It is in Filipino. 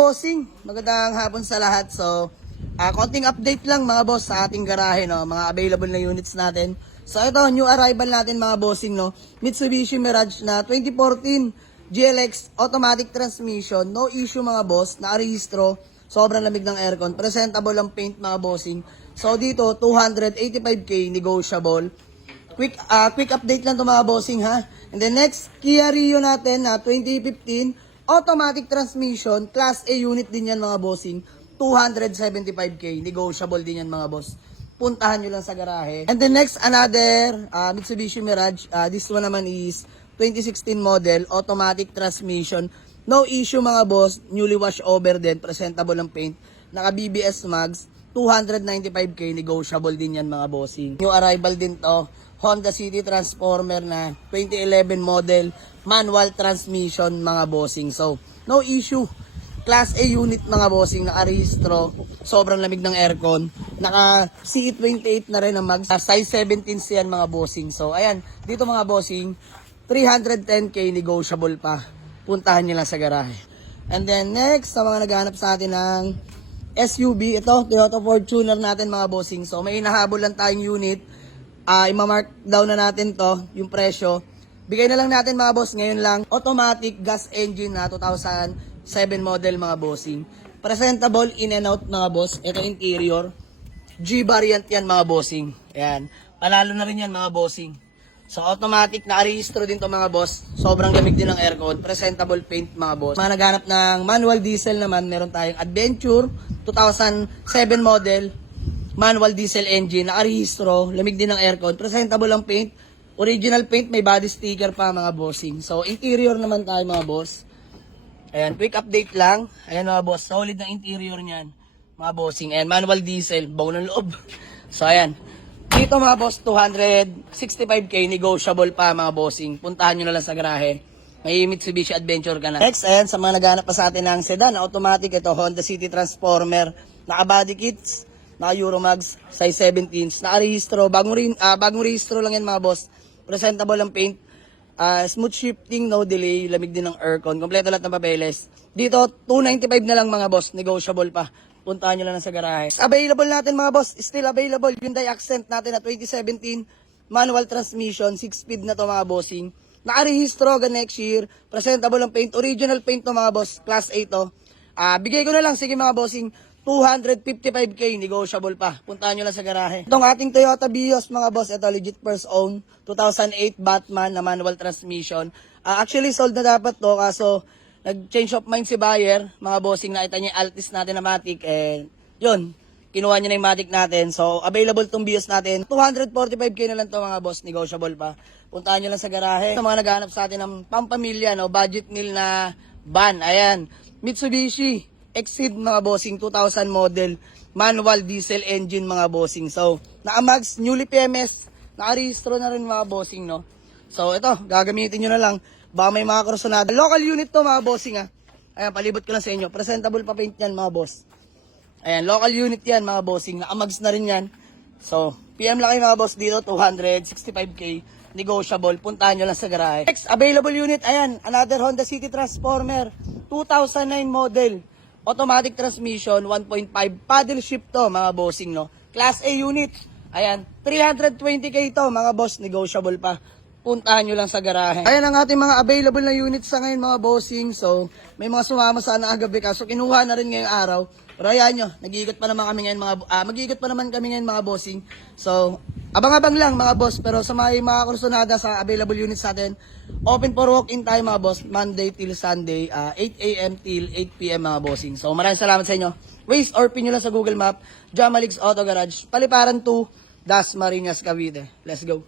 bossing, magandang hapon sa lahat. So, konting update lang mga boss sa ating garahe, no? Mga available na units natin. So, ito, new arrival natin mga bossing, no? Mitsubishi Mirage na 2014 GLX automatic transmission. No issue mga boss, nakarehistro. Sobrang lamig ng aircon. Presentable ang paint mga bossing. So, dito, 285k, negotiable. Quick update lang to mga bossing ha. And then next, Kia Rio natin na 2015 automatic transmission, class A unit din yan mga bossing. 275k, negotiable din yan mga boss. Puntahan nyo lang sa garahe. And then next, another Mitsubishi Mirage. This one naman is 2016 model, automatic transmission. No issue mga boss, newly wash over din, presentable ang paint. Naka BBS mags, 295k, negotiable din yan mga bossing. New arrival din to, Honda City Transformer na 2011 model, manual transmission mga bossing. So, no issue. Class A unit mga bossing, nakarehistro, sobrang lamig ng aircon. Naka CE28 na rin ang mag, size 17 yan mga bossing. So, ayan, dito mga bossing, 310k, negotiable pa. Puntahan nyo lang sa garahe. And then next, sa mga naghahanap sa atin ng SUV, ito, Toyota Fortuner natin mga bossing. So, may inahabol lang tayong unit. Ima-mark down na natin to, yung presyo. Bigay na lang natin mga boss, ngayon lang. Automatic gas engine na 2007 model mga bossing. Presentable in and out mga boss. Ito interior. G variant yan mga bossing. Ayan. Panalo na rin yan mga bossing. So automatic, nakarehistro din to mga boss. Sobrang lamig din ng aircon. Presentable paint mga boss. Mga naghanap ng manual diesel naman, meron tayong Adventure 2007 model. Manual diesel engine, nakarehistro, lamig din ng aircon, presentable ang paint, original paint, may body sticker pa mga bossing. So, interior naman tayo mga boss. Ayan, quick update lang. Ayan mga boss, solid ng interior niyan, mga bossing. Ayan, manual diesel, bago ng loob. So, ayan. Dito mga boss, 265k, negotiable pa mga bossing. Puntahan nyo na lang sa garahe. May Mitsubishi Adventure ka na. Next, ayan, sa mga naghanap pa sa atin ng sedan, automatic, ito, Honda City Transformer, naka-body kits, naka Euromags, size 17s, nakarehistro, bagong rehistro lang yan mga boss. Presentable ang paint, smooth shifting, no delay, lamig din ng aircon, kompleto lahat ng papeles. Dito, 295 na lang mga boss, negotiable pa. Puntahan nyo lang sa garahe. Available natin mga boss, still available, Hyundai Accent natin na 2017, manual transmission, 6-speed na to mga bossing. Nakarehistro hanggang next year, presentable ang paint, original paint to mga boss, class A to. Bigay ko na lang, sige mga bossing, 255k, negotiable pa. Puntahan nyo lang sa garahe. Itong ating Toyota Vios mga boss, ito legit first own, 2008 Batman na manual transmission. Actually sold na dapat to, kaso nag-change of mind si buyer, mga bossing, nakita niya Altis natin na Matic, yun, kinuha niya na yung Matic natin. So, available tong Vios natin. 245k na lang to mga boss, negotiable pa. Puntahan nyo lang sa garahe. Sa mga naghahanap sa atin ng pampamilya, no, budget meal na van, ayan, Mitsubishi Exceed mga bossing, 2000 model, manual diesel engine mga bossing. So, naka-mags, newly PMS, nakarehistro na rin mga bossing, no. So, ito, gagamitin nyo na lang. Baka may mga krusonada. Local unit to mga bossing, ha. Ayan, palibot ko lang sa inyo. Presentable pa paint yan mga boss. Ayan, local unit yan mga bossing. Naka-mags na rin yan. So, PM lang kayo mga boss dito, 265k, negotiable. Puntahan nyo lang sa garahe. Next, available unit, ayan, another Honda City Transformer, 2009 model. Automatic transmission, 1.5 paddle shift to mga bossing, no. Class A unit. Ayan, 320k to mga boss, negotiable pa. Puntahan nyo lang sa garahe. Ayan ang ating mga available na units sa ngayon mga bossing. So, may mga sumama sana agabi kaso kinuha na rin ngayong araw. Pero ayan nyo, mag-iikot pa naman kami ngayon mag-iikot pa naman kami ngayon mga bossing. So, abang-abang lang mga boss, pero sa mga kursunada sa available units natin, open for walk-in tayo mga boss, Monday till Sunday, 8 a.m. till 8 p.m. mga bossing. So maraming salamat sa inyo. Waze or pin nyo lang sa Google Map, Jamalix Auto Garage, Paliparan 2, Dasmariñas, Cavite. Let's go.